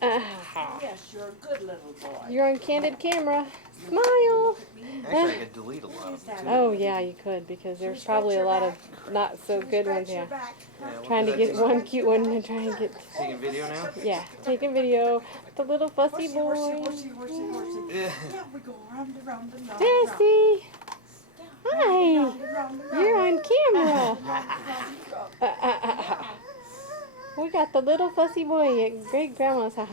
Yes, you're a good little boy. You're on candid camera. Smile. Actually, I could delete a lot of them too. Oh yeah, you could, because there's probably a lot of not so good ones. Yeah. Yeah, Trying to get one cute one and trying to get. Taking video now? Yeah, taking video. The little fussy boy. Yeah. We go round and round and round. Jesse. Hi. You're on camera. We got the little fussy boy at great grandma's house.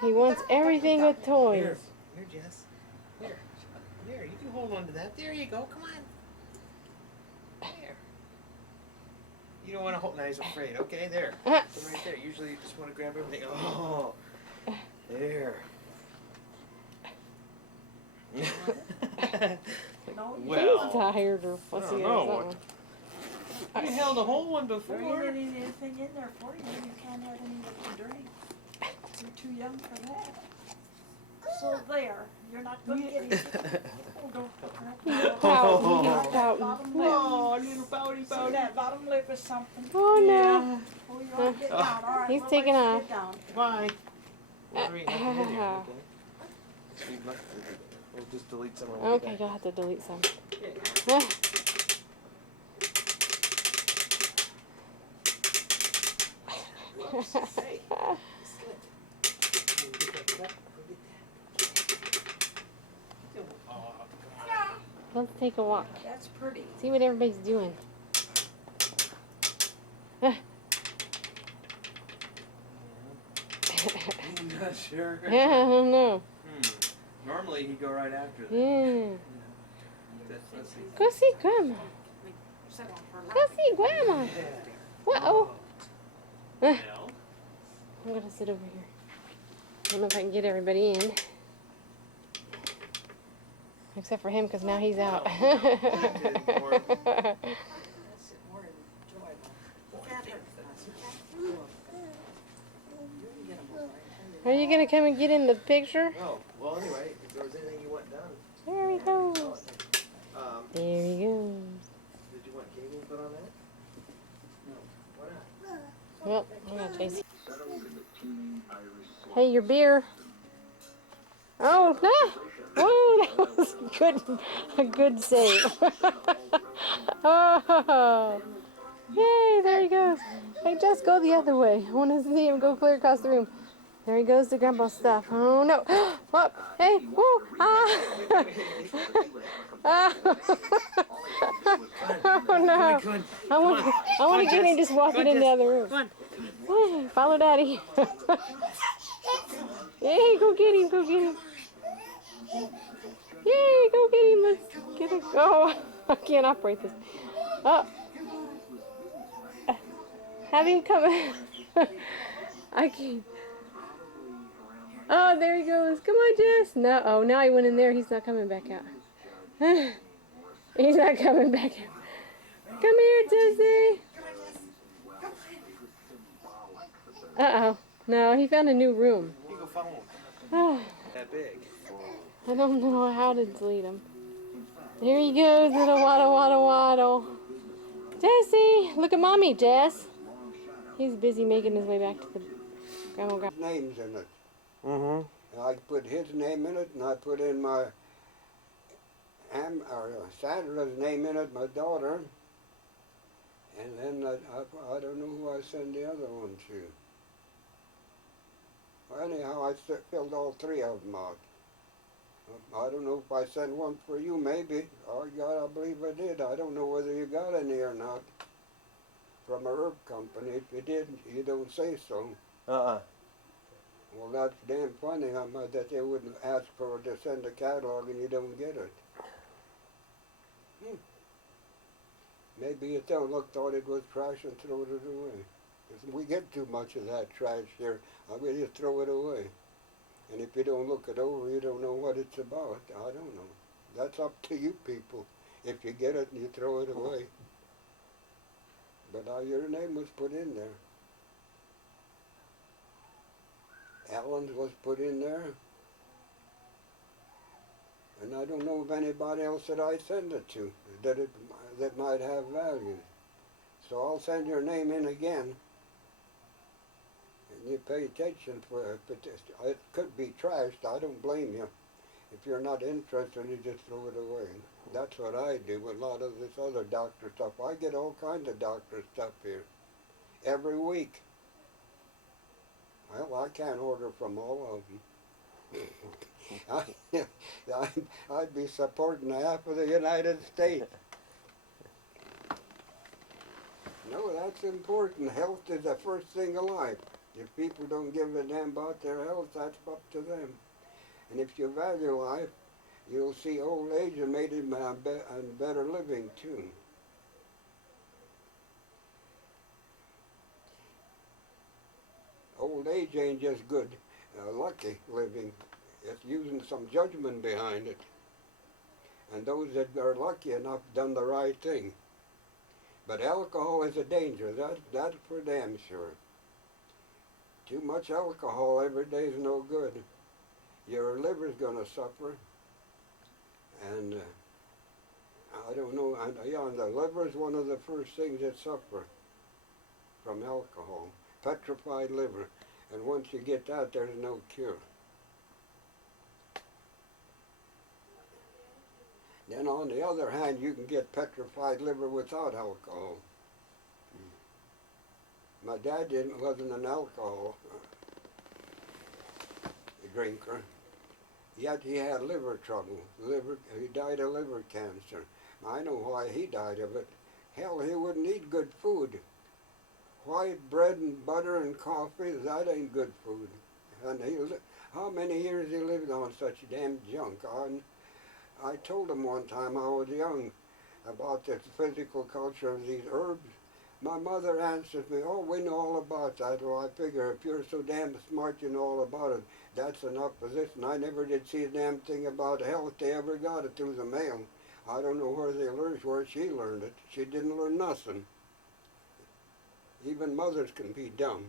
He wants everything with toys. Here, Jess. Here. There, you can hold on to that. There you go. Come on. There. You don't want to hold. Now he's afraid. Okay, there. So right there. Usually you just want to grab everything. Oh. There. He's tired or fussy or something. You held a whole one before. There ain't anything in there for you. You can't have anything to drink. You're too young for that. So there. You're not going to get anything. Oh, don't put her up. He's pouting. He's pouting. Bottom lip. Oh, little pouty See, that bottom lip is something. Oh no. Oh, you ought to get down. All right, He's well, taking let's off. get down. Bye. We'll just delete some of them. Okay, you'll have to delete some. Hey, Let's take a walk. That's pretty. See what everybody's doing. I'm not sure. Yeah, I don't know. Normally he'd go right after that. Yeah. Let's see. Go see Grandma. Go see Grandma. Uh-oh. I'm going to sit over here. I don't know if I can get everybody in. Except for him, because now he's out. Are you going to come and get in the picture? Oh, well anyway, if there was anything you want done. There he goes. There he goes. Did you want cable put on that? No. Why not? Well, I got Jesse. Hey, your beer. Oh, no. Oh, that was a good save. Oh. Yay, there he goes. Hey, just go the other way. I want to see him go clear across the room. There he goes to Grandpa's stuff. Oh, no. Oh, hey, whoa. Ah. Oh, no. I want to get him just walking in the other room. Come on. Hey, follow Daddy. Hey, go get him, go get him. Yay, go get him. Let's get him. Oh, I can't operate this. Oh. Have him come. I can't. Oh, there he goes. Come on, Jess. No, oh, now he went in there. He's not coming back out. He's not coming back out. Come here, Jesse. Uh-oh. No, he found a new room. You go follow him. Oh, That big. I don't know how to delete him. There he goes, little waddle. Jesse, look at Mommy, Jess. He's busy making his way back to the grandma. Names in it. Mm-hmm. I put his name in it, and I put in my Sandra's name in it, my daughter, and then I don't know who I send the other one to. Well, anyhow, I filled all three of them out. I don't know if I sent one for you, maybe. Oh, God, I believe I did. I don't know whether you got any or not. From a herb company. If you did, you don't say so. Uh-uh. Well, that's damn funny that they wouldn't ask for to send a catalog and you don't get it. Maybe you thought it was trash and throw it away. 'Cause we get too much of that trash here. I will just throw it away. And if you don't look it over, you don't know what it's about. I don't know. That's up to you people. If you get it, you throw it away. But your name was put in there. Ellen's was put in there. And I don't know of anybody else that I send it to that might have value. So I'll send your name in again. You pay attention for it, but it could be trashed. I don't blame you. If you're not interested, you just throw it away. That's what I do with a lot of this other doctor stuff. I get all kinds of doctor stuff here every week. Well, I can't order from all of them. I'd be supporting half of the United States. No, that's important. Health is the first thing in life. If people don't give a damn about their health, that's up to them. And if you value life, you'll see old age and made it and better living too. Old age ain't just good, lucky living. It's using some judgment behind it. And those that are lucky enough done the right thing. But alcohol is a danger. That's for damn sure. Too much alcohol every day is no good. Your liver's going to suffer. And I don't know, and the liver is one of the first things that suffer from alcohol. Petrified liver. And once you get that, there's no cure. Then on the other hand, you can get petrified liver without alcohol. My dad wasn't an alcohol drinker, yet he had liver trouble. He died of liver cancer. I know why he died of it. Hell, he wouldn't eat good food. White bread and butter and coffee, that ain't good food. And how many years he lived on such damn junk? I told him one time I was young about the physical culture of these herbs. My mother answered me, oh, we know all about that. Well, I figure if you're so damn smart, you know all about it. That's enough for this. And I never did see a damn thing about health. They ever got it through the mail. I don't know where they learned, where she learned it. She didn't learn nothing. Even mothers can be dumb.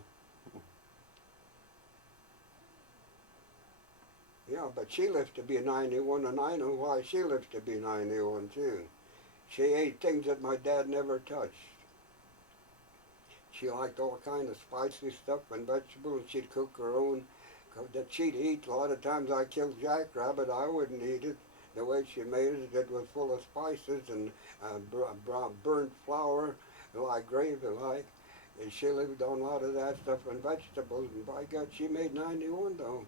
Yeah, but she lived to be 91, and I know why she lived to be 91 too. She ate things that my dad never touched. She liked all kind of spicy stuff and vegetables. She'd cook her own that she'd eat. A lot of times I killed jackrabbit. I wouldn't eat it. The way she made it was full of spices and burnt flour, like gravy like. And she lived on a lot of that stuff and vegetables. And by God, she made 91 though.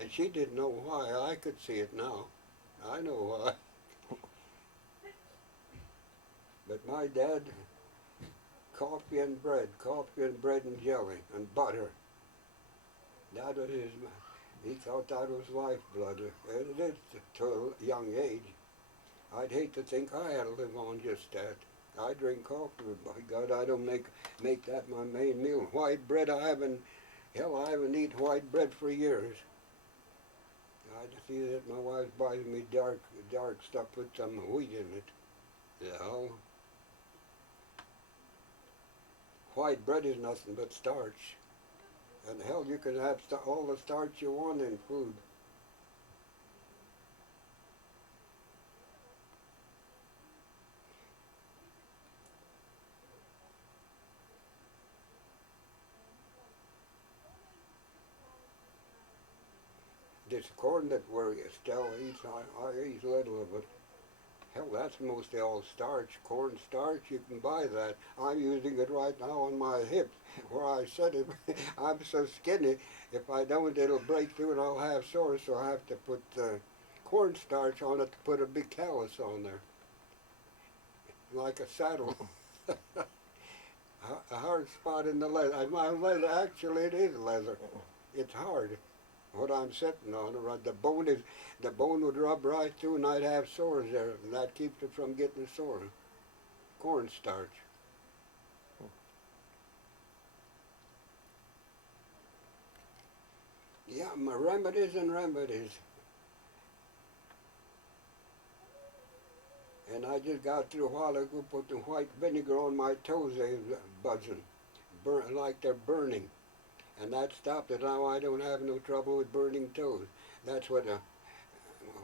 And she didn't know why. I could see it now. I know why. But my dad, coffee and bread and jelly and butter. That was he thought that was lifeblood. It is to a young age. I'd hate to think I had to live on just that. I drink coffee, but by God, I don't make that my main meal. White bread, I haven't eaten white bread for years. I see that my wife buys me dark stuff with some wheat in it. Yeah. White bread is nothing but starch. And hell, you can have all the starch you want in food. This corn that Estelle eats, I eat little of it. Hell, that's mostly all starch. Corn starch, you can buy that. I'm using it right now on my hips, where I said it. I'm so skinny, if I don't, it'll break through and I'll have sores, so I have to put corn starch on it to put a big callus on there. Like a saddle. A hard spot in the leather. My leather, actually it is leather. It's hard. What I'm sitting on, the bone would rub right through and I'd have sores there, and that keeps it from getting sore. Cornstarch. Yeah, my remedies and remedies. And I just got through a while ago, put the white vinegar on my toes, they was buzzing, like they're burning. And that stopped it. Now I don't have no trouble with burning toes. That's what a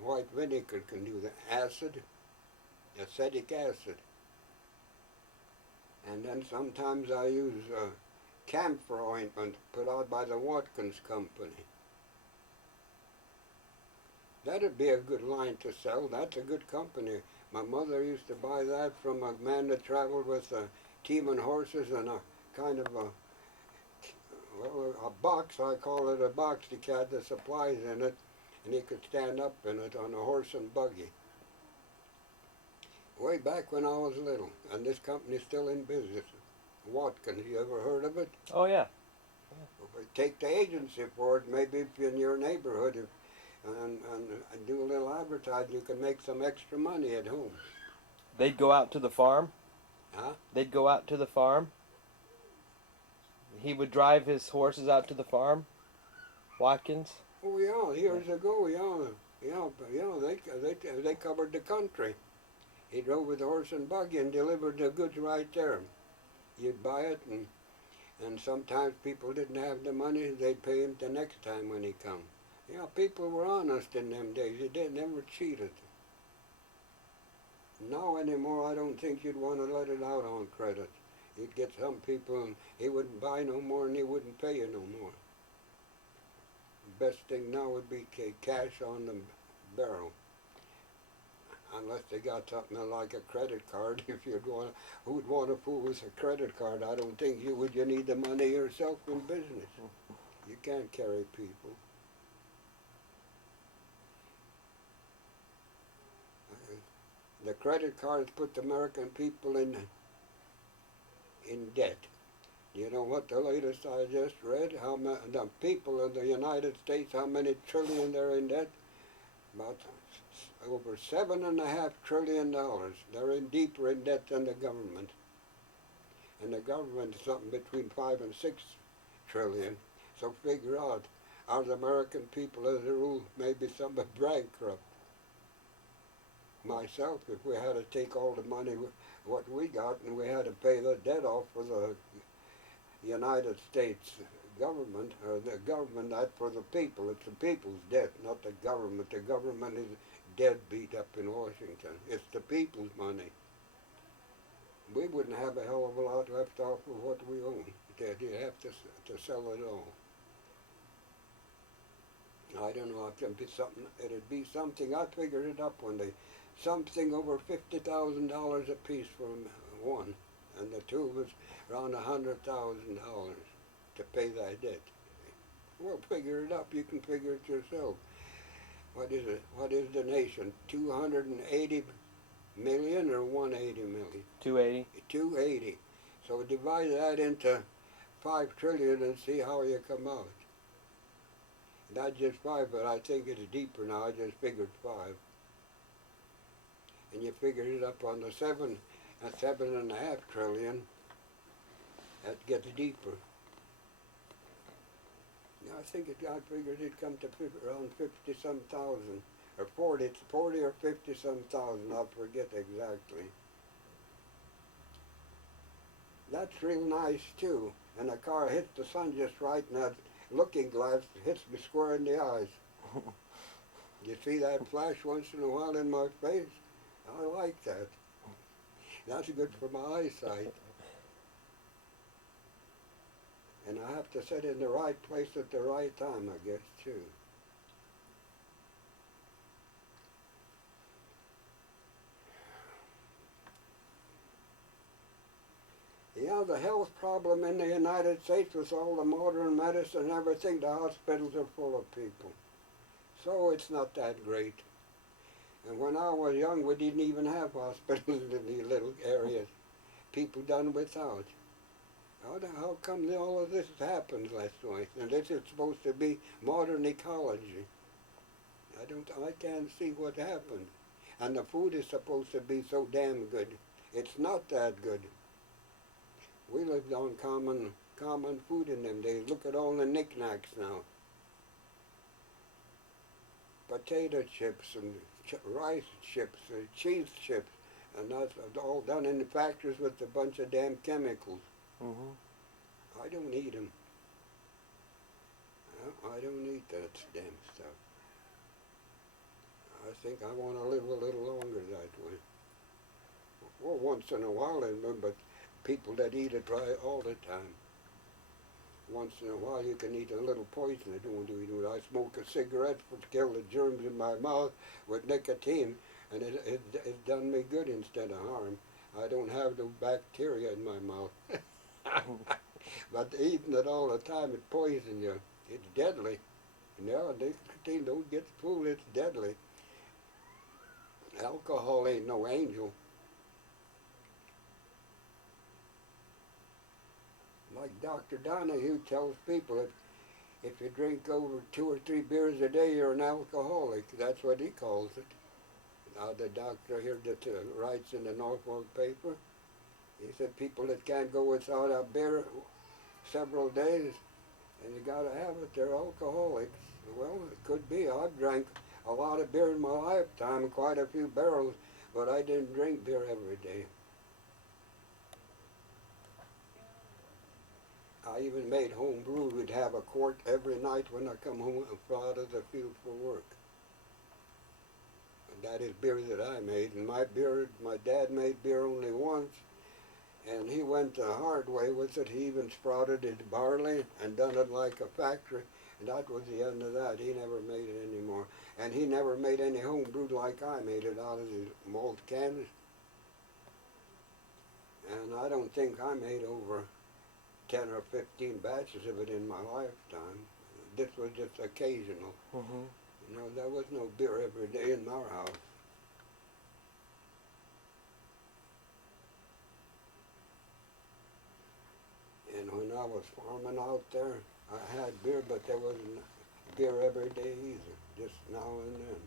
white vinegar can do. The acid, acetic acid. And then sometimes I use camphor ointment put out by the Watkins Company. That'd be a good line to sell. That's a good company. My mother used to buy that from a man that traveled with a team and horses and a kind of a box. I call it a box. He had the supplies in it, and he could stand up in it on a horse and buggy. Way back when I was little, and this company's still in business. Watkins, you ever heard of it? Oh yeah. Take the agency for it. Maybe if in your neighborhood, and do a little advertising, you can make some extra money at home. They'd go out to the farm. Huh? They'd go out to the farm. He would drive his horses out to the farm. Watkins. Oh yeah, years ago, they covered the country. He drove with a horse and buggy and delivered the goods right there. You'd buy it, and sometimes people didn't have the money. They'd pay him the next time when he come. People were honest in them days. They never cheated. Now anymore, I don't think you'd want to let it out on credit. You'd get some people, and he wouldn't buy no more, and he wouldn't pay you no more. The best thing now would be cash on the barrel. Unless they got something like a credit card. If you'd want, who'd want to fool with a credit card? I don't think you would. You need the money yourself in business. You can't carry people. The credit cards put the American people in debt. You know what the latest I just read? How the people in the United States, how many trillion they're in debt? About over $7.5 trillion. They're in deeper in debt than the government. And the government is something between 5 and 6 trillion. So figure out, are the American people as a rule maybe some bankrupt? Myself, if we had to take all the money what we got and we had to pay the debt off for the United States government, or the government, not for the people. It's the people's debt, not the government. The government is dead beat up in Washington. It's the people's money. We wouldn't have a hell of a lot left off of what we own. You'd have to sell it all. I don't know if it'd be something. I figured it up one day. Something over $50,000 a piece for one, and the two was around $100,000 to pay that debt. Well, figure it up. You can figure it yourself. What is it? What is the nation? 280 million or 180 million? 280. 280. So divide that into 5 trillion and see how you come out. Not just 5, but I think it's deeper now. I just figured 5. And you figured it up on the 7.5 trillion, that gets deeper. I think I figured it'd come to around 50-some thousand, or 40 or 50-some thousand, I'll forget exactly. That's real nice too, and the car hits the sun just right, and that looking glass hits me square in the eyes. You see that flash once in a while in my face? I like that. That's good for my eyesight. And I have to sit in the right place at the right time, I guess, too. Yeah, the health problem in the United States with all the modern medicine and everything, the hospitals are full of people. So it's not that great. And when I was young, we didn't even have hospitals in these little areas. People done without. How come all of this happens that way? And this is supposed to be modern ecology. I can't see what happened. And the food is supposed to be so damn good. It's not that good. We lived on common food in them days. Look at all the knickknacks now. Potato chips and rice chips and cheese chips. And that's all done in the factories with a bunch of damn chemicals. Mm-hmm. I don't eat them. I don't eat that damn stuff. I think I want to live a little longer that way. Well, once in a while, but people that eat it right all the time. once in a while you can eat a little poison. It won't do you. I smoke a cigarette to kill the germs in my mouth with nicotine, and it's done me good instead of harm. I don't have no bacteria in my mouth. But eating it all the time, it poisons you. It's deadly. No, nicotine, don't get fooled, it's deadly. Alcohol ain't no angel. Like Dr. Donahue tells people, if you drink over 2 or 3 beers a day, you're an alcoholic. That's what he calls it. Now the doctor here that writes in the Norfolk paper, he said people that can't go without a beer several days, and you gotta have it, they're alcoholics. Well, it could be. I've drank a lot of beer in my lifetime, quite a few barrels, but I didn't drink beer every day. I even made home brew. We'd have a quart every night when I come home out of the field for work. And that is beer that I made. And my dad made beer only once, and he went the hard way with it. He even sprouted his barley and done it like a factory, and that was the end of that. He never made it anymore. And he never made any home brewed like I made it out of his malt cans. And I don't think I made over 10 or 15 batches of it in my lifetime. This was just occasional. You know, there was no beer every day in our house. And when I was farming out there, I had beer, but there wasn't beer every day either, just now and then.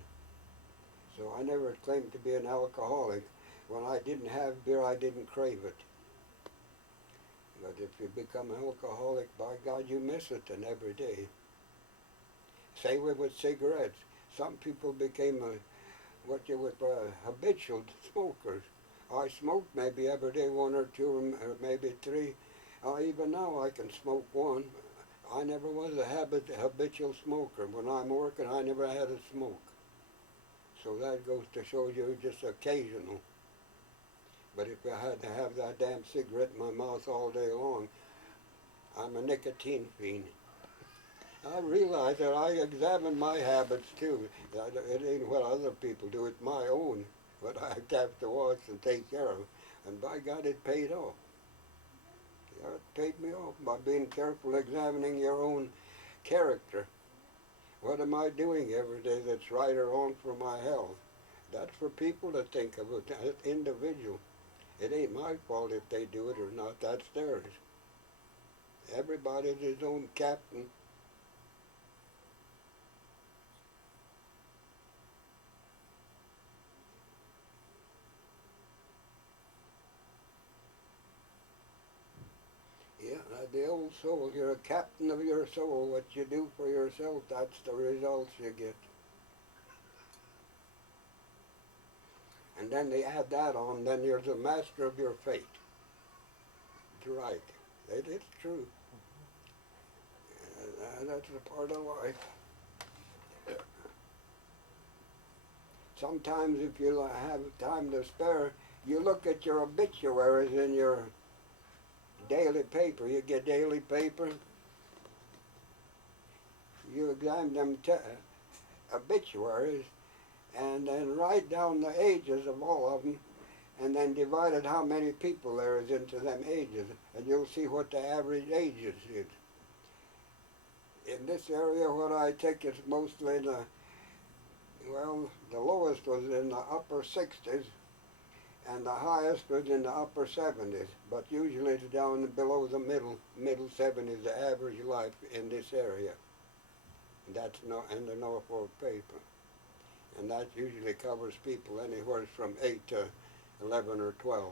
So I never claimed to be an alcoholic. When I didn't have beer, I didn't crave it. But if you become an alcoholic, by God, you miss it and every day. Same way with cigarettes. Some people became habitual habitual smokers. I smoked maybe every day 1 or 2 or maybe 3. Even now I can smoke 1. I never was a habitual smoker. When I'm working, I never had a smoke. So that goes to show you just occasional. But if I had to have that damn cigarette in my mouth all day long, I'm a nicotine fiend. I realize that I examine my habits too. It ain't what other people do, it's my own. But I have to watch and take care of. And by God, it paid off. Yeah, it paid me off by being careful, examining your own character. What am I doing every day that's right or wrong for my health? That's for people to think of it, as individual. It ain't my fault if they do it or not, that's theirs. Everybody's his own captain. Yeah, the old soul, you're a captain of your soul. What you do for yourself, that's the results you get. And then they add that on, then you're the master of your fate. It's right. It's true. That's a part of life. Sometimes if you have time to spare, you look at your obituaries in your daily paper. You get daily paper. You examine them obituaries and then write down the ages of all of them and then divide it how many people there is into them ages, and you'll see what the average ages is. In this area, what I take is mostly the lowest was in the upper 60s, and the highest was in the upper 70s, but usually it's down below the middle 70s, the average life in this area. And that's in the Norfolk paper. And that usually covers people anywhere from 8 to 11 or 12.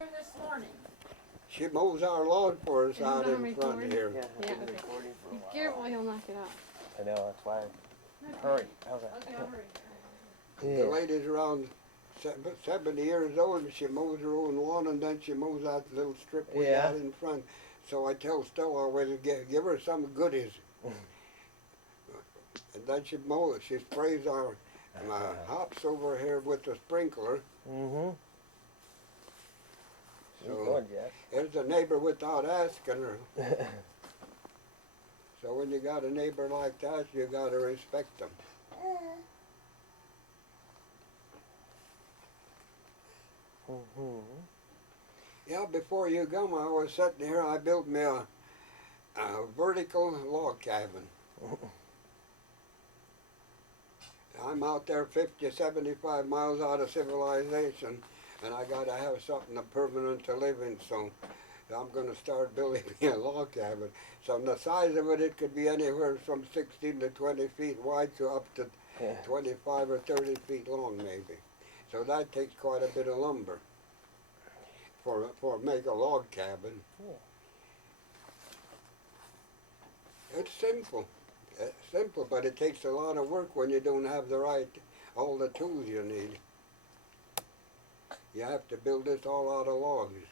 This morning. She mows our lawn for us Isn't out that in front recording? here. Yeah, Yeah, I've been okay. recording for a Be while. careful, he'll knock it out. I know, that's why. Hurry. How's that? Okay, hurry. The lady's around 70 years old, and she mows her own lawn, and then she mows that little strip we Yeah. got in front. So I tell Stella always, give her some goodies. And then she mows, she sprays our hops over here with the sprinkler. Mm-hmm. Keep So going, Jess. there's a neighbor without asking her. So when you got a neighbor like that, you got to respect them. Yeah, before you come, I was sitting here, I built me a vertical log cabin. I'm out there 50, 75 miles out of civilization, and I got to have something permanent to live in, so I'm going to start building me a log cabin. So the size of it, it could be anywhere from 16 to 20 feet wide to up to 25 or 30 feet long, maybe. So that takes quite a bit of lumber for make a log cabin. It's simple. It's simple, but it takes a lot of work when you don't have all the tools you need. You have to build this all out of logs.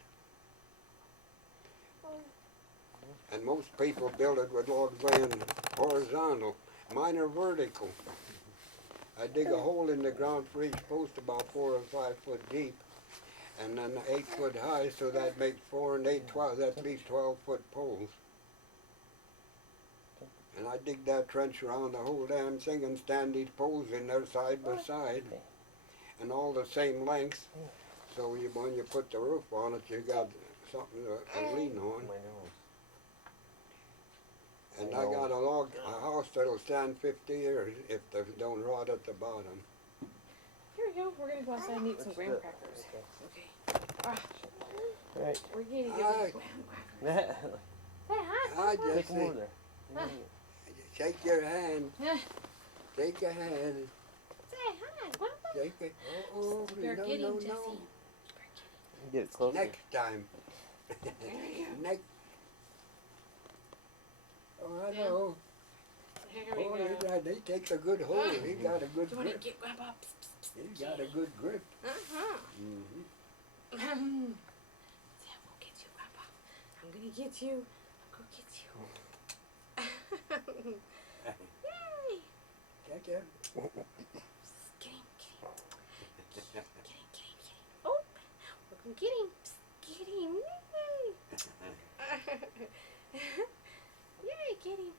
And most people build it with logs laying horizontal. Mine are vertical. I dig a hole in the ground for each post about 4 or 5 foot deep, and then 8 foot high, so that makes 4 and 8, 12, that's at least 12-foot poles. And I dig that trench around the whole damn thing and stand these poles in there side by side, and all the same length, so when you put the roof on it, you got something to lean on. And I got a house that'll stand 50 years if they don't rot at the bottom. Here we go. We're gonna go outside and eat some graham crackers. Okay. Right. We're gonna get Hi. graham crackers. Say hi. Hi, Take him over Jesse. there. Shake your hand. Yeah. Shake your hand. Say hi. Papa. Shake it. Oh, You're no, getting no, Jesse. no. Get it closer. Next time. Next. Oh, hello. Here Oh, we go. he takes a good hold. He got a good Do you want to grip. get grab up? He got a good grip. Uh-huh. Mm-hmm. See, I'm gonna get you, Papa. I'm gonna get you. I'm gonna get you. Yay! Take him. Get him, get him. Get him, get him, get him. Oh, we're gonna get him. Get him. Yay! Yay, get him.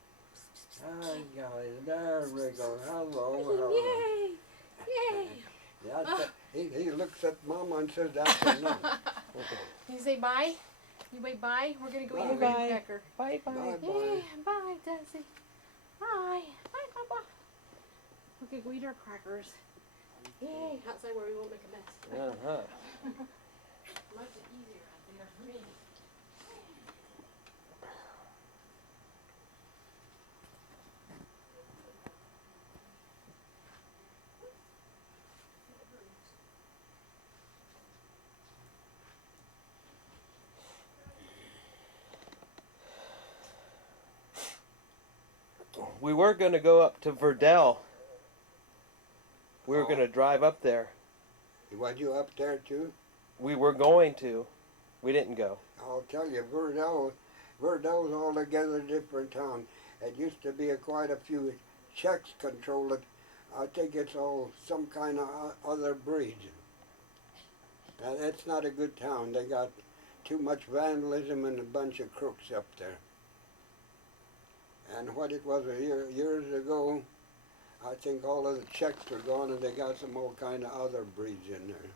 Hi, guys. There we go. Hello. Get him. Hello. Yay! Yay! He looks at Mama and says, that's enough. You say bye? You wave bye? We're gonna go eat a Bye. graham cracker. Bye bye. Bye-bye. Yeah, bye, Desi. Bye. Bye, Papa. We're gonna go eat our crackers. Yay, outside where we won't make a mess. Uh-huh. Much easier out there for me. We were going to go up to Verdell. We were going to drive up there. Was you up there too? We were going to. We didn't go. I'll tell you, Verdell's altogether different town. It used to be quite a few Czechs controlled it. I think it's all some kind of other breed. It's not a good town. They got too much vandalism and a bunch of crooks up there. And what it was years ago, I think all of the Czechs are gone and they got some all kind of other breeds in there.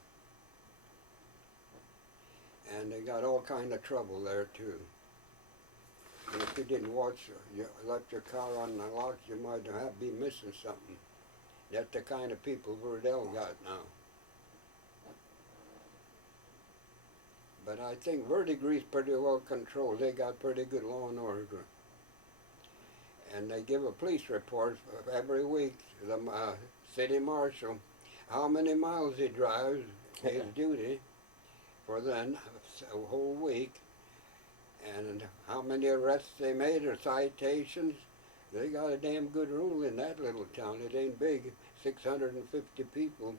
And they got all kind of trouble there too. And if you didn't watch, you left your car unlocked, you might be missing something. That's the kind of people Verdell got now. But I think Verdigrease pretty well controlled. They got pretty good law and order. And they give a police report every week to the city marshal how many miles he drives, his duty, for the whole week, and how many arrests they made or citations. They got a damn good rule in that little town. It ain't big, 650 people.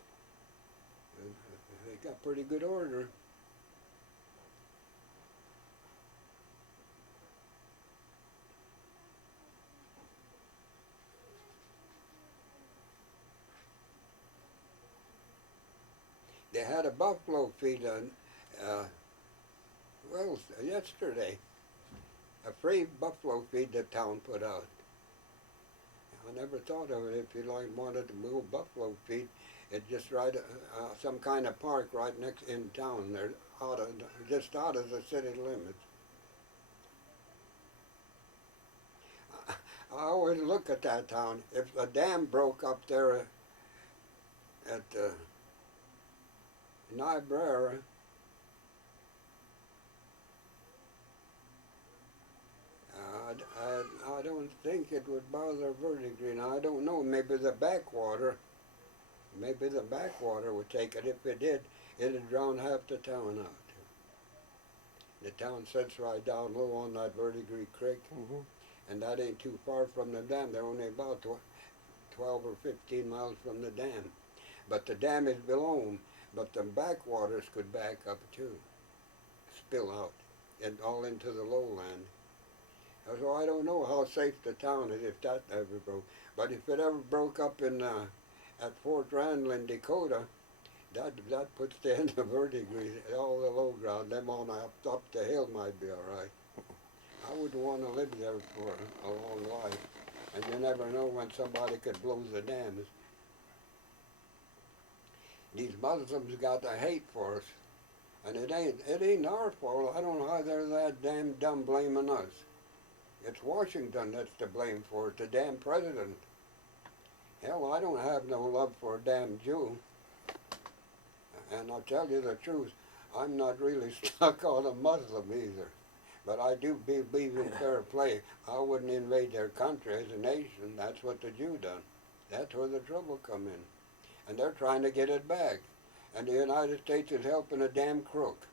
They got pretty good order. They had a buffalo feed Well, yesterday, a free buffalo feed the town put out. I never thought of it. If you wanted to move buffalo feed, it just right some kind of park right next in town. They're just out of the city limits. I always look at that town. If the dam broke up there at Niobrara, I don't think it would bother verdigris. Now, I don't know. Maybe the backwater would take it. If it did, it'd drown half the town out. The town sits right down low on that Verdigris Creek, and that ain't too far from the dam. They're only about 12 or 15 miles from the dam. But the dam is below them, but the backwaters could back up too, spill out, and all into the lowland. So I don't know how safe the town is if that ever broke. But if it ever broke up in at Fort Randall in Dakota, that puts the end of verdigris. All the low ground, them on up the hill might be all right. I wouldn't want to live there for a long life. And you never know when somebody could blow the dams. These Muslims got a hate for us. And it ain't our fault. I don't know how they're that damn dumb blaming us. It's Washington that's to blame for it, the damn president. Hell, I don't have no love for a damn Jew. And I'll tell you the truth, I'm not really stuck on a Muslim either. But I do believe in fair play. I wouldn't invade their country as a nation. That's what the Jew done. That's where the trouble come in. And they're trying to get it back. And the United States is helping a damn crook.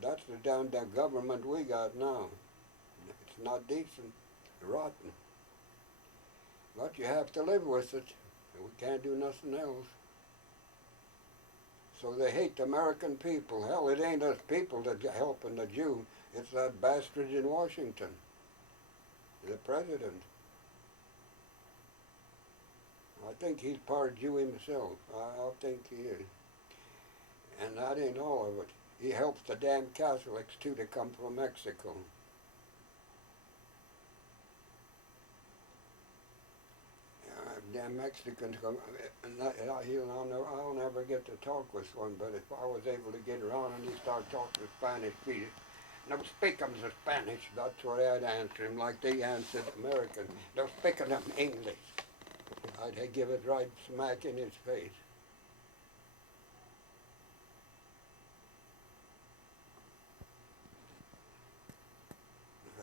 That's the damn government we got now. It's not decent, rotten. But you have to live with it. We can't do nothing else. So they hate the American people. Hell, it ain't us people that are helping the Jew. It's that bastard in Washington, the president. I think he's part Jew himself. I think he is. And that ain't all of it. He helps the damn Catholics, too, to come from Mexico. Damn Mexicans come, and I'll never get to talk with one, but if I was able to get around and he started talking Spanish, no speak them Spanish, that's what I'd answer him, like they answered American. No speak them English. I'd give it right smack in his face.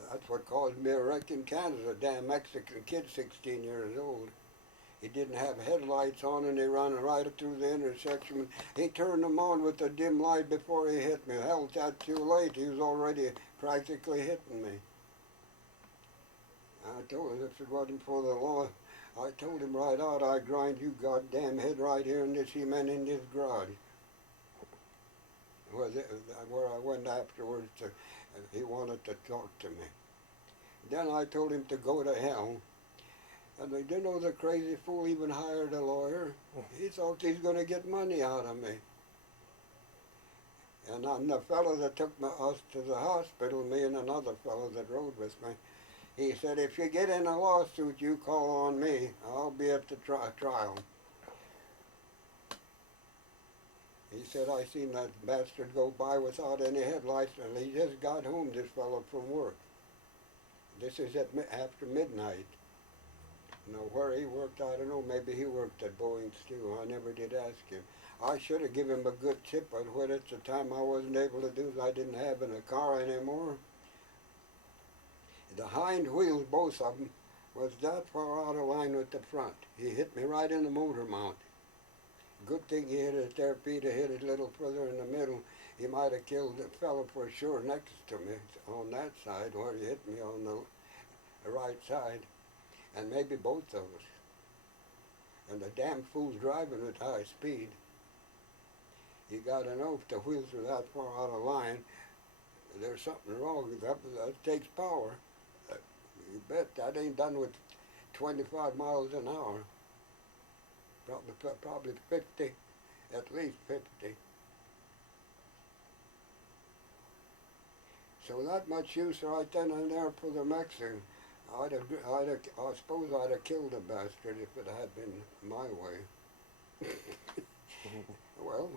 That's what caused me a wreck in Canada. A damn Mexican kid, 16 years old. He didn't have headlights on and he ran right up through the intersection. He turned them on with a dim light before he hit me. Hell, that's too late. He was already practically hitting me. I told him if it wasn't for the law, I told him right out, I'd grind you goddamn head right here in this cement in this garage. Where I went afterwards, he wanted to talk to me. Then I told him to go to hell. And they didn't know the crazy fool even hired a lawyer. He thought he's going to get money out of me. And the fellow that took us to the hospital, me and another fellow that rode with me, he said, if you get in a lawsuit, you call on me. I'll be at the trial. He said, I seen that bastard go by without any headlights, and he just got home, this fellow, from work. This is after midnight. Now, where he worked, I don't know. Maybe he worked at Boeing's too. I never did ask him. I should have given him a good tip, but when at the time I wasn't able to do it, I didn't have in a car anymore. The hind wheels, both of them, was that far out of line with the front. He hit me right in the motor mount. Good thing he hit it there. If he'd have hit it a little further in the middle, he might have killed the fellow for sure next to me on that side, where he hit me on the right side. And maybe both of us. And the damn fool's driving at high speed. You gotta know if the wheels are that far out of line, there's something wrong. That takes power. You bet that ain't done with 25 miles an hour. Probably 50, at least 50. So that much use right then and there for the Mexican. I suppose I'd have killed the bastard if it had been my way. Well,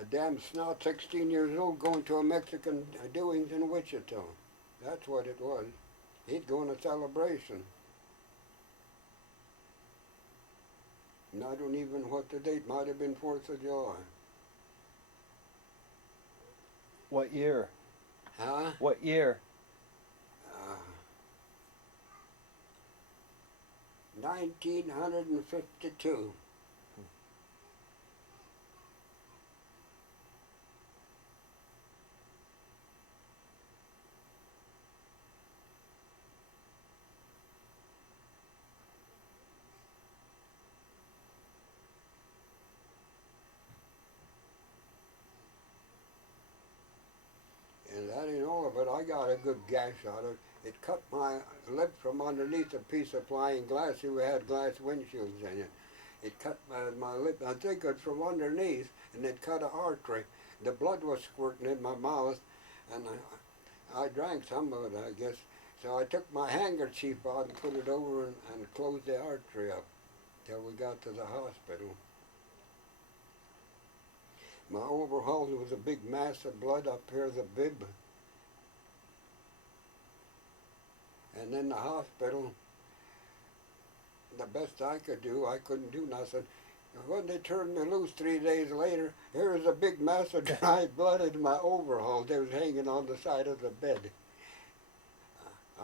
a damn snot, 16 years old, going to a Mexican doings in Wichita. That's what it was. He'd go on a celebration. And I don't even know what the date might have been, 4th of July. What year? Huh? What year? 1952. And that ain't all of it. I got a good gash out of it. It cut my lip from underneath a piece of flying glass. We had glass windshields in it. It cut my lip, I think it from underneath, and it cut an artery. The blood was squirting in my mouth, and I drank some of it, I guess. So I took my handkerchief out and put it over and closed the artery up till we got to the hospital. My overhaul was a big mass of blood up here, the bib. And in the hospital, the best I could do, I couldn't do nothing. When they turned me loose 3 days later, here was a big mass of dry blood in my overhaul. They was hanging on the side of the bed.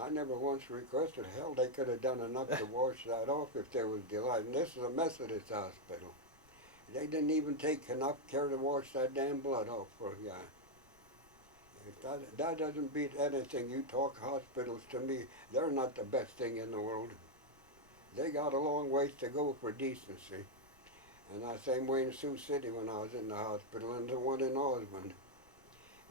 I never once requested, hell, they could have done enough to wash that off if they was delighted. And this is a Methodist hospital. They didn't even take enough care to wash that damn blood off for a guy. If that doesn't beat anything. You talk hospitals to me, they're not the best thing in the world. They got a long ways to go for decency. And that same way in Sioux City when I was in the hospital, and the one in Osmond.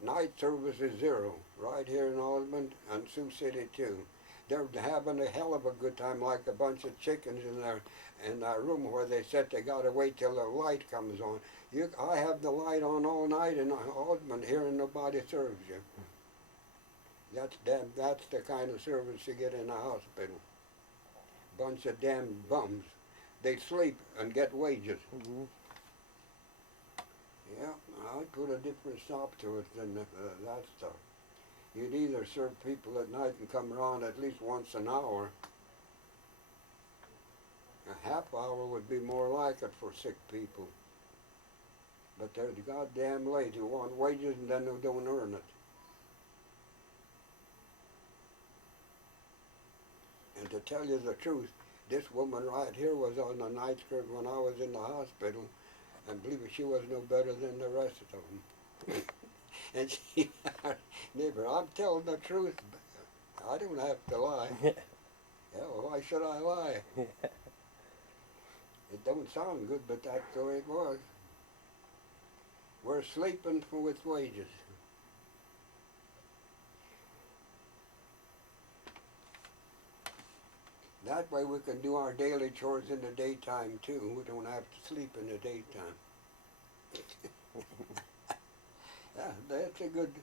Night service is 0, right here in Osmond and Sioux City too. They're having a hell of a good time, like a bunch of chickens in that room where they said they gotta wait till the light comes on. I have the light on all night in Osmond here and nobody serves you. That's the kind of service you get in a hospital. Bunch of damn bums. They sleep and get wages. Mm-hmm. Yeah, I'd put a different stop to it than that stuff. You'd either serve people at night and come around at least once an hour. A half hour would be more like it for sick people. But they're goddamn lazy, who want wages and then they don't earn it. And to tell you the truth, this woman right here was on the night skirt when I was in the hospital, and believe me, she was no better than the rest of them. And she, neighbor, I'm telling the truth. I don't have to lie. Hell, why should I lie? It don't sound good, but that's the way it was. We're sleeping with wages. That way we can do our daily chores in the daytime too. We don't have to sleep in the daytime. Yeah, that's a good...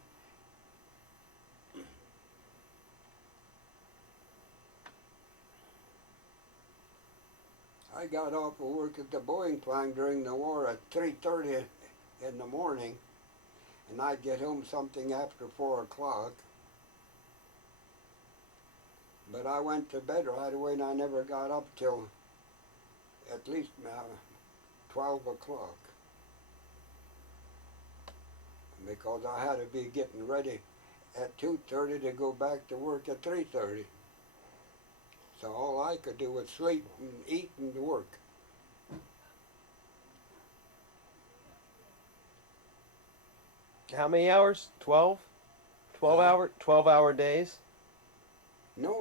I got off of work at the Boeing plant during the war at 3:30 in the morning, and I'd get home something after 4 o'clock. But I went to bed right away and I never got up till at least 12 o'clock. Because I had to be getting ready at 2:30 to go back to work at 3:30. So all I could do was sleep and eat and work. How many hours? 12? 12-hour days? No,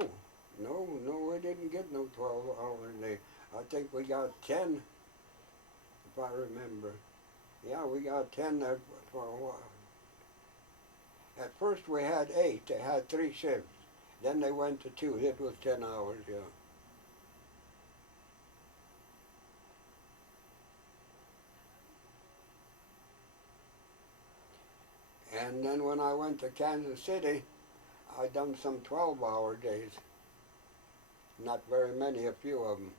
we didn't get no 12-hour day. I think we got 10, if I remember. Yeah, we got 10 there for a while. At first we had 8. They had 3 shifts. Then they went to 2. It was 10 hours, yeah. And then when I went to Kansas City, I done some 12-hour days. Not very many, a few of them.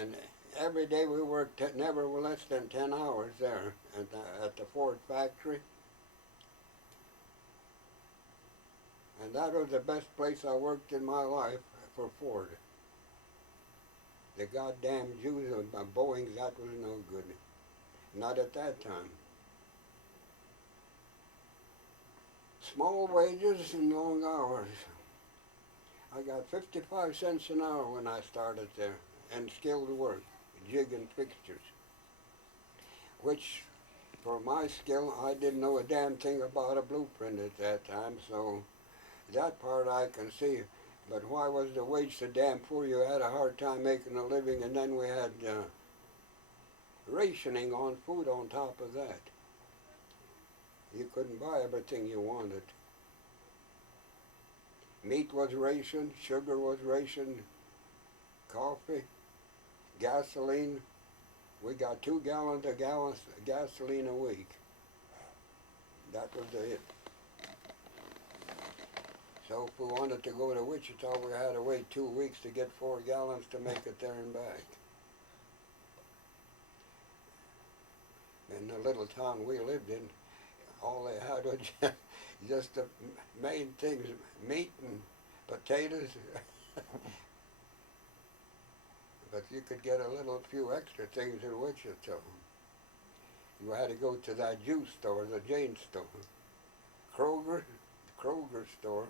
And every day we worked never less than 10 hours there at the Ford factory. And that was the best place I worked in my life for Ford. The goddamn Jews of Boeing, that was no good. Not at that time. Small wages and long hours. I got 55 cents an hour when I started there, and skilled work, jigging fixtures. Which, for my skill, I didn't know a damn thing about a blueprint at that time, so that part I can see. But why was the wage so damn poor? You had a hard time making a living, and then we had rationing on food on top of that. You couldn't buy everything you wanted. Meat was rationed, sugar was rationed, coffee, gasoline. We got 2 gallons of gasoline a week. That was it. So if we wanted to go to Wichita, we had to wait 2 weeks to get 4 gallons to make it there and back. In the little town we lived in, all they had was just the main things, meat and potatoes. But you could get a few extra things in Wichita. You had to go to that juice store, the Jane store. Kroger store.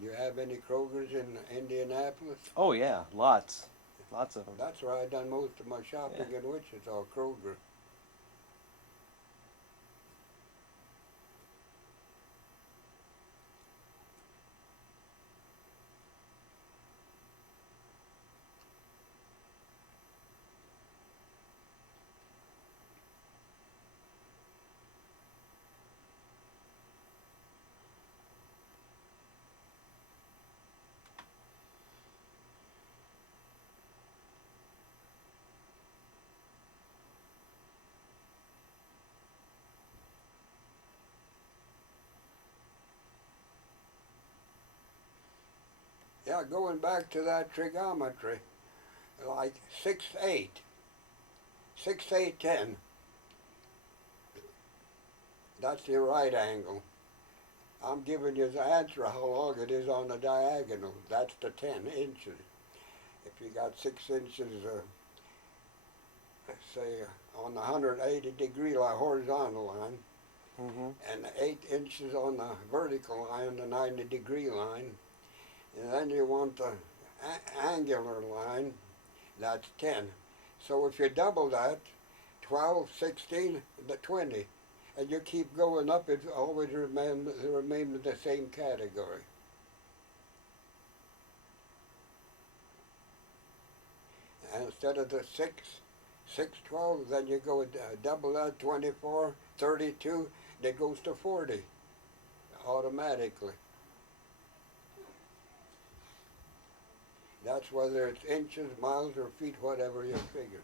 You have any Krogers in Indianapolis? Oh yeah, lots of them. That's where I done most of my shopping in Wichita, Kroger. Yeah, going back to that trigonometry, like 6/8, 6/8, 10. That's your right angle. I'm giving you the answer how long it is on the diagonal. That's the 10 inches. If you got 6 inches, say on the 180-degree horizontal line, and 8 inches on the vertical line, the 90-degree line, and then you want the angular line, that's 10. So if you double that, 12, 16, the 20, and you keep going up, it always remain in the same category. And instead of the 6/12, then you go double that, 24, 32, that goes to 40 automatically. That's whether it's inches, miles, or feet, whatever you figure.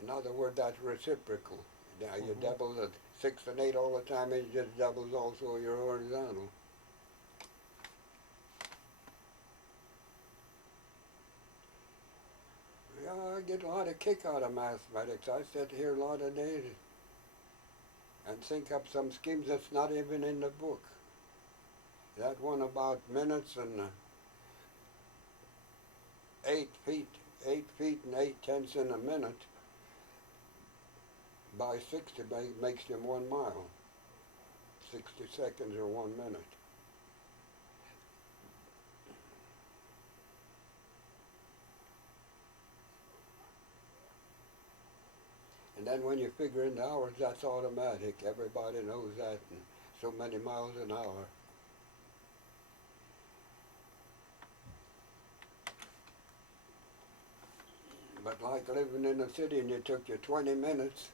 In other words, that's reciprocal. Now you double the 6 and 8 all the time, it just doubles also your horizontal. Yeah, I get a lot of kick out of mathematics. I sit here a lot of days and think up some schemes that's not even in the book. That one about minutes and 8 feet and 8/10 in a minute by 60 makes them 1 mile. 60 seconds or 1 minute. And then when you figure in the hours, that's automatic. Everybody knows that. And so many miles an hour. But like living in a city and it took you 20 minutes,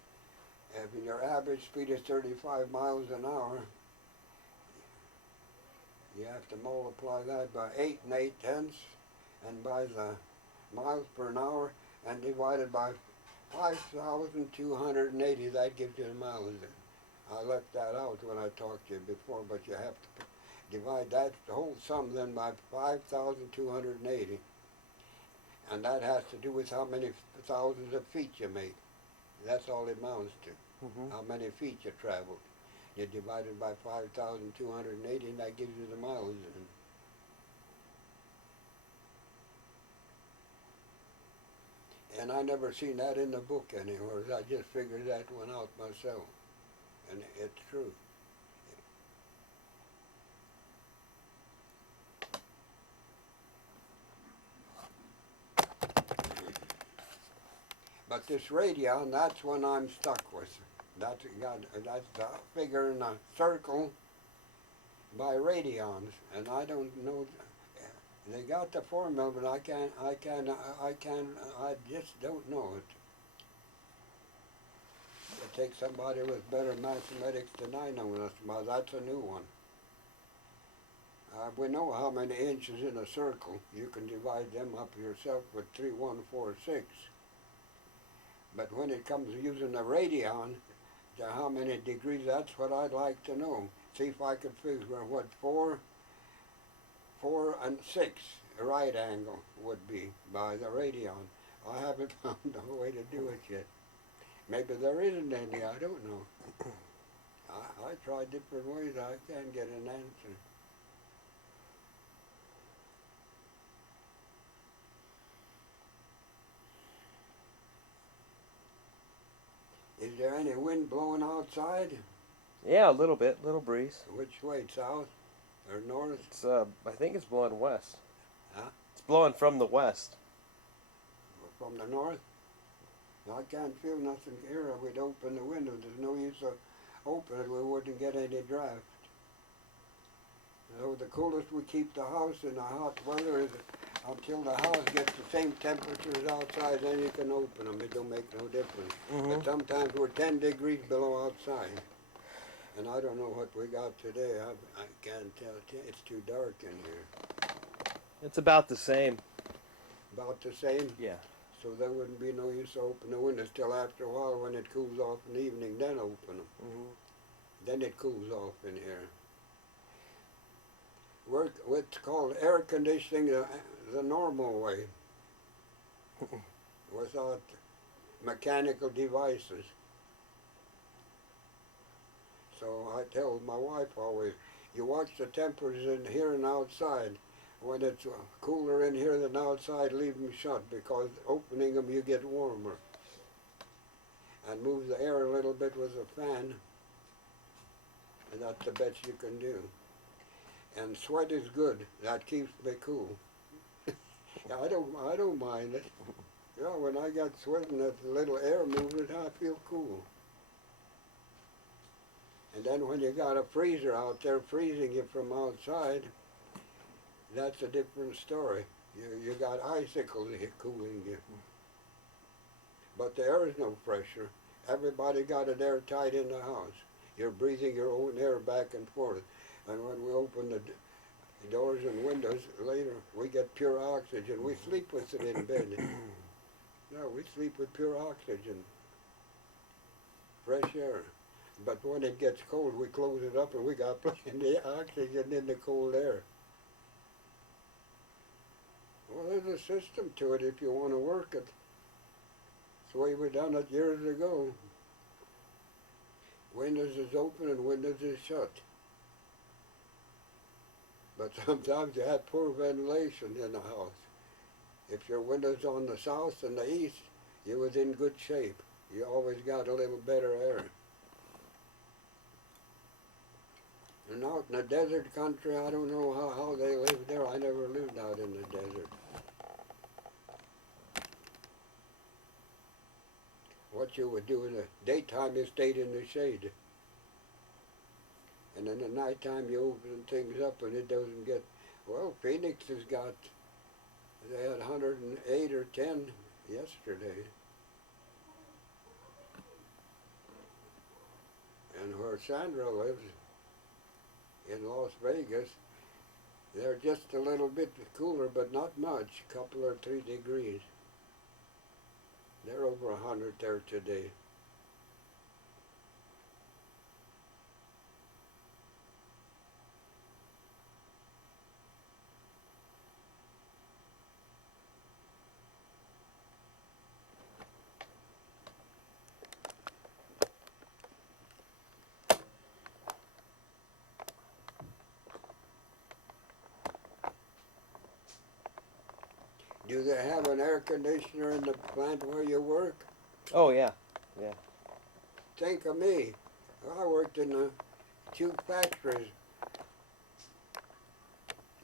if your average speed is 35 miles an hour, you have to multiply that by 8 8/10 and by the miles per hour and divide it by 5,280, that gives you the miles. I left that out when I talked to you before, but you have to divide that the whole sum then by 5,280, and that has to do with how many thousands of feet you make. That's all it amounts to. Mm-hmm. How many feet you traveled. You divide it by 5,280, and that gives you the miles. And I never seen that in the book anywhere. I just figured that one out myself, and it's true. But this radion, that's one I'm stuck with. That's the figure in a circle by radions, and I don't know. They got the formula, but I just don't know it. It takes somebody with better mathematics than I know. That's a new one. We know how many inches in a circle. You can divide them up yourself with 3,146. But when it comes to using a radian, to how many degrees, that's what I'd like to know. See if I could figure what 4 and 6 right angle would be by the radian. I haven't found a way to do it yet. Maybe there isn't any, I don't know. I tried different ways, I can't get an answer. Is there any wind blowing outside? Yeah, a little bit, little breeze. Which way, south or north? It's I think it's blowing west. Huh? It's blowing from the west. Or from the north? I can't feel nothing here. We'd open the window. There's no use of opening it. We wouldn't get any draft. So the coolest we keep the house in the hot weather is until the house gets the same temperature as outside, then you can open them. It don't make no difference. Mm-hmm. But sometimes we're 10 degrees below outside. And I don't know what we got today. I can't tell. It's too dark in here. It's about the same. About the same? Yeah. So there wouldn't be no use to open the windows till after a while when it cools off in the evening, then open them. Mm-hmm. Then it cools off in here. Work what's called air conditioning the normal way, without mechanical devices. So I tell my wife always, you watch the temperatures in here and outside. When it's cooler in here than outside, leave them shut, because opening them you get warmer. And move the air a little bit with a fan, and that's the best you can do. And sweat is good. That keeps me cool. Yeah, I don't mind it. Yeah, when I got sweating, that little air movement, I feel cool. And then when you got a freezer out there freezing you from outside, that's a different story. You got icicles cooling you. But the air is no pressure. Everybody got it airtight in the house. You're breathing your own air back and forth. And when we open the doors and windows later, we get pure oxygen. We sleep with it in bed. Yeah, we sleep with pure oxygen. Fresh air. But when it gets cold, we close it up and we got plenty of oxygen in the cold air. Well, there's a system to it if you want to work it. It's the way we done it years ago. Windows is open and windows is shut. But sometimes you have poor ventilation in the house. If your window's on the south and the east, you was in good shape. You always got a little better air. And out in the desert country, I don't know how they live there. I never lived out in the desert. What you would do in the daytime, you stayed in the shade. And in the nighttime, you open things up and it doesn't get, well, Phoenix has got, they had 108 or 10 yesterday. And where Sandra lives, in Las Vegas, they're just a little bit cooler, but not much, a couple or 3 degrees. They're over 100 there today. Do they have an air conditioner in the plant where you work? Oh yeah. Think of me. I worked in the 2 factories.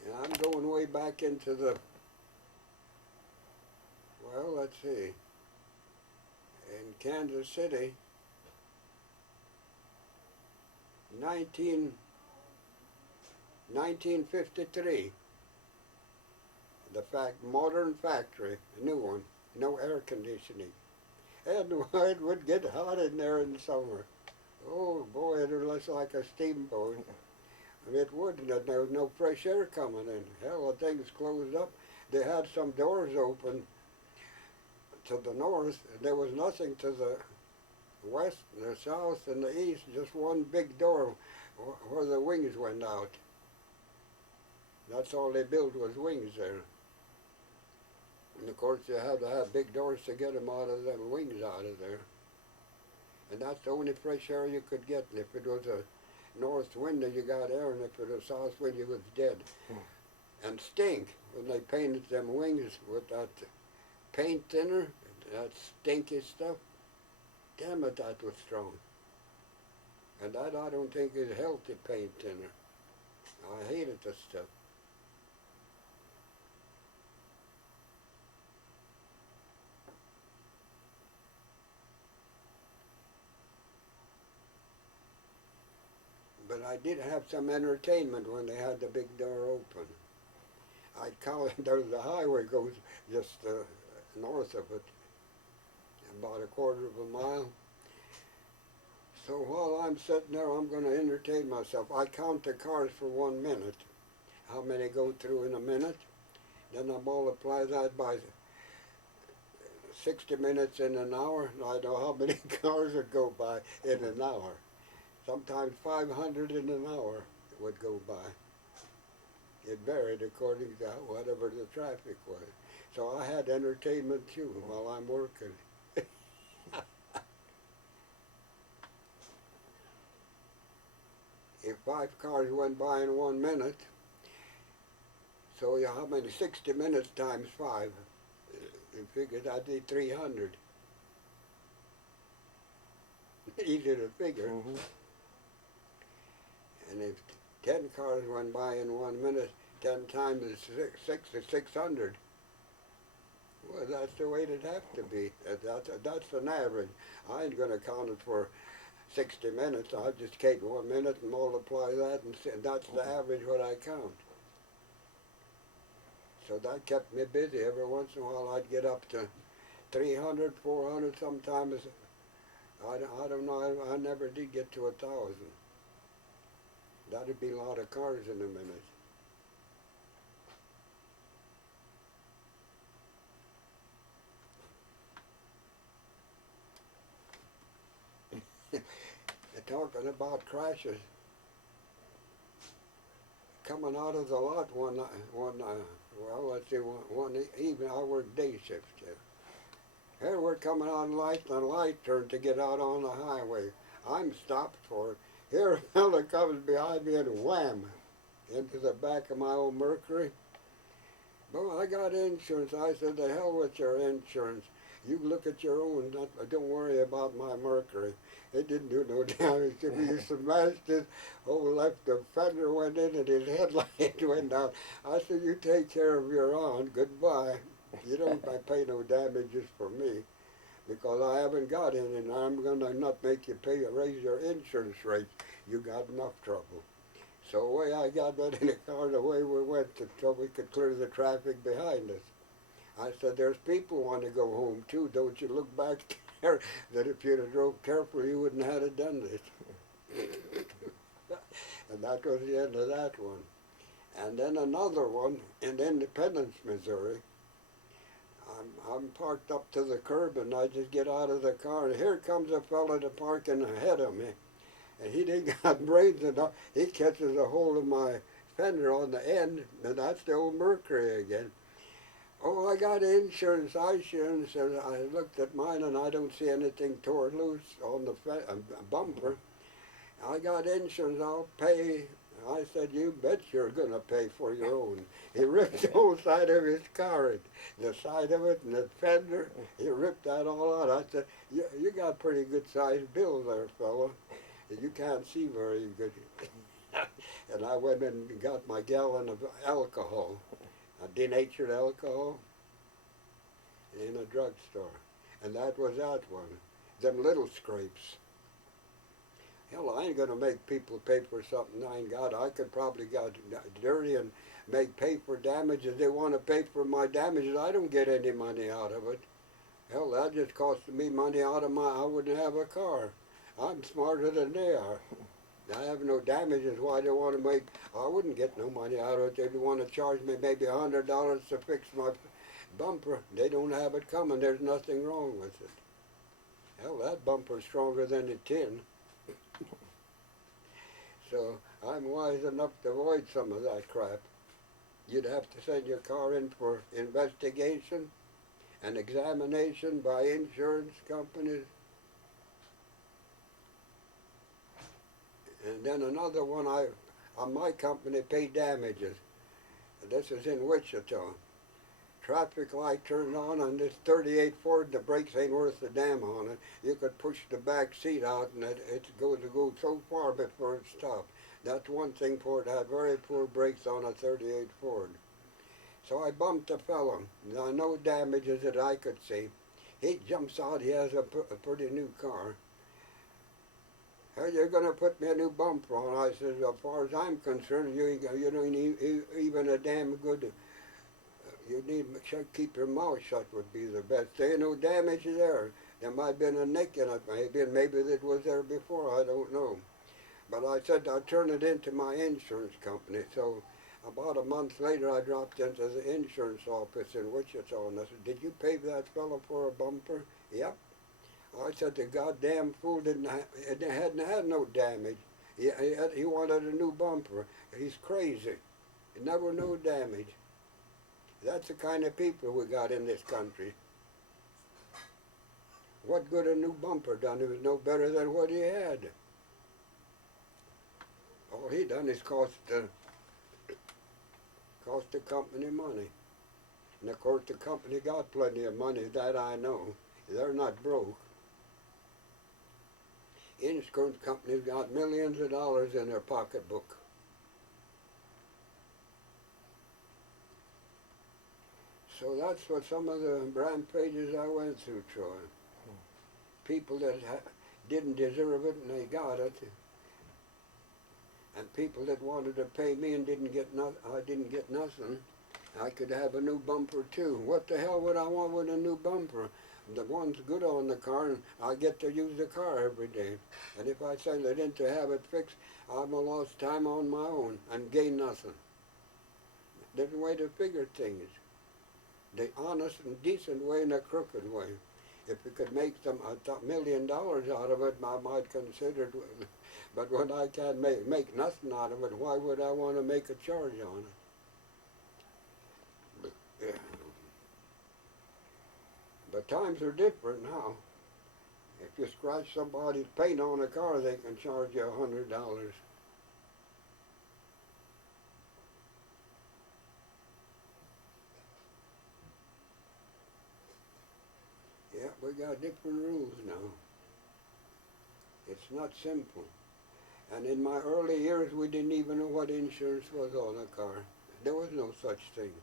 And I'm going way back into the, well, let's see, in Kansas City, 1953. The modern factory, a new one, no air conditioning. And it would get hot in there in the summer. Oh boy, it was like a steamboat. And it wouldn't, and there was no fresh air coming in. Hell, the thing's closed up. They had some doors open to the north, and there was nothing to the west, the south, and the east, just one big door where the wings went out. That's all they built was wings there. And of course you had to have big doors to get them out of them wings out of there. And that's the only fresh air you could get. And if it was a north wind, you got air, and if it was a south wind, you was dead. And stink when they painted them wings with that paint thinner, that stinky stuff. Damn it, that was strong. And that I don't think is healthy paint thinner. I hated the stuff. But I did have some entertainment when they had the big door open. I'd call it, there's a highway goes just north of it, about a quarter of a mile. So while I'm sitting there, I'm going to entertain myself. I count the cars for 1 minute, how many go through in a minute. Then I multiply that by 60 minutes in an hour, and I know how many cars would go by in an hour. Sometimes 500 in an hour would go by. It varied according to whatever the traffic was. So I had entertainment too while I'm working. If 5 cars went by in 1 minute, so how many? 60 minutes times 5. You figured that'd be 300. Easy to figure. Mm-hmm. And if 10 cars went by in 1 minute, 10 times is 600. Well, that's the way it'd have to be. That's an average. I ain't going to count it for 60 minutes. I'll just take 1 minute and multiply that, and that's the average what I count. So that kept me busy. Every once in a while I'd get up to 300, 400, sometimes, I don't know, I never did get to 1,000. That'd be a lot of cars in a minute. Talking about crashes, coming out of the lot one evening, I worked day shift here. Here we're coming on light, and the light turned to get out on the highway. I'm stopped for it. Here a fella comes behind me and wham, into the back of my old Mercury. Well, I got insurance. I said, the hell with your insurance. You look at your own, don't worry about my Mercury. It didn't do no damage to me. He smashed his whole left fender went in and his headlight went out. I said, you take care of your own. Goodbye. You don't pay no damages for me because I haven't got any, and I'm going to not make you raise your insurance rates. You got enough trouble. So away I got that in the car, and away we went so we could clear the traffic behind us. I said, there's people want to go home too. Don't you look back there that if you'd have drove careful, you wouldn't have done this. And that was the end of that one. And then another one in Independence, Missouri. I'm parked up to the curb, and I just get out of the car, and here comes a fella to parking ahead of me. And he didn't got brains enough. He catches a hold of my fender on the end, and that's the old Mercury again. Oh, I got insurance, and I looked at mine, and I don't see anything tore loose on the bumper. I got insurance, I'll pay I said, you bet you're going to pay for your own. He ripped the whole side of his car, the side of it and the fender. He ripped that all out. I said, you got pretty good sized bill there, fella. You can't see very good. And I went and got my gallon of alcohol, denatured alcohol, in a drugstore. And that was that one. Them little scrapes. Hell, I ain't gonna make people pay for something I ain't got. I could probably get dirty and make pay for damages. They want to pay for my damages. I don't get any money out of it. Hell, that just cost me money out of I wouldn't have a car. I'm smarter than they are. I have no damages. Why they want to make, I wouldn't get no money out of it. They'd want to charge me maybe $100 to fix my bumper. They don't have it coming. There's nothing wrong with it. Hell, that bumper's stronger than a tin. So I'm wise enough to avoid some of that crap. You'd have to send your car in for investigation and examination by insurance companies. And then another one, on my company paid damages. This is in Wichita. Traffic light turned on this 38 Ford, the brakes ain't worth a damn on it. You could push the back seat out and it goes to go so far before it stopped. That's one thing for it had very poor brakes on a 38 Ford. So I bumped a fellow. Now no damages that I could see. He jumps out, he has a pretty new car. Hey, you're going to put me a new bumper on. I said, as far as I'm concerned, you don't need even a damn good, you need to keep your mouth shut would be the best. There ain't no damage there. There might have been a nick in it maybe, and maybe it was there before, I don't know. But I said I'd turn it into my insurance company. So about a month later, I dropped into the insurance office in Wichita, and I said, did you pay that fellow for a bumper? Yep. I said the goddamn fool hadn't had no damage. He wanted a new bumper. He's crazy. Never no damage. That's the kind of people we got in this country. What good a new bumper done? It was no better than what he had. All he done is cost the company money. And of course the company got plenty of money, that I know. They're not broke. Insurance companies got millions of dollars in their pocketbook. So that's what some of the rampages I went through, Troy. People that didn't deserve it and they got it. And people that wanted to pay me and didn't get I didn't get nothing. I could have a new bumper too. What the hell would I want with a new bumper? The one's good on the car, and I get to use the car every day. And if I send it in to have it fixed, I'm a lost time on my own and gain nothing. There's a way to figure things. The honest and decent way and a crooked way. If you could make some $1 million out of it, I might consider it. But when I can't make nothing out of it, why would I want to make a charge on it? But times are different now. If you scratch somebody's paint on a car, they can charge you $100. Yeah, we got different rules now. It's not simple. And in my early years, we didn't even know what insurance was on a car. There was no such thing.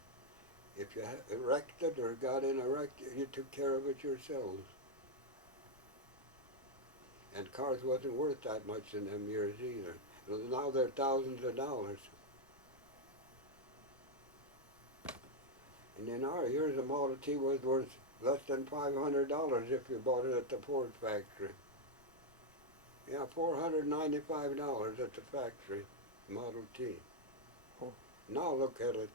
If you wrecked it or got in a wreck, you took care of it yourselves. And cars wasn't worth that much in them years either. Now they're thousands of dollars. And in our years, a Model T was worth less than $500 if you bought it at the Ford factory. Yeah, $495 at the factory, Model T. Oh. Now look at it.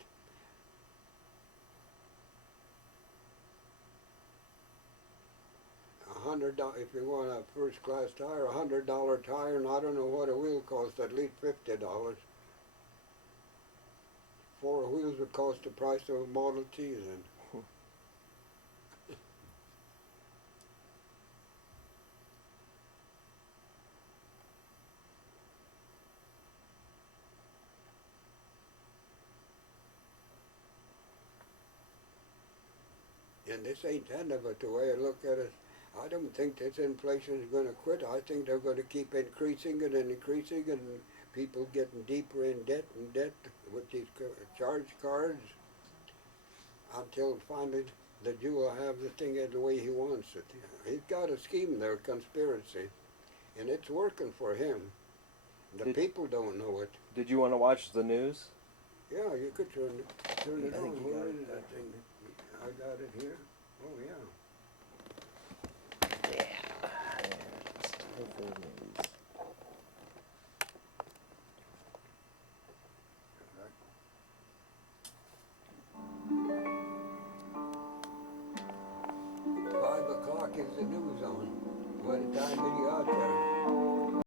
$100 if you want a first-class tire, $100 tire, and I don't know what a wheel costs, at least $50. 4 wheels would cost the price of a Model T then. And this ain't the end of it, the way I look at it. I don't think this inflation is going to quit. I think they're going to keep increasing it and increasing, and people getting deeper in debt and debt with these charge cards until finally the Jew will have the thing the way he wants it. He's got a scheme there, conspiracy, and it's working for him. The people don't know it. Did you want to watch the news? Yeah, you could turn it I on. think you Where got is it. that thing? I got it here. Oh, yeah.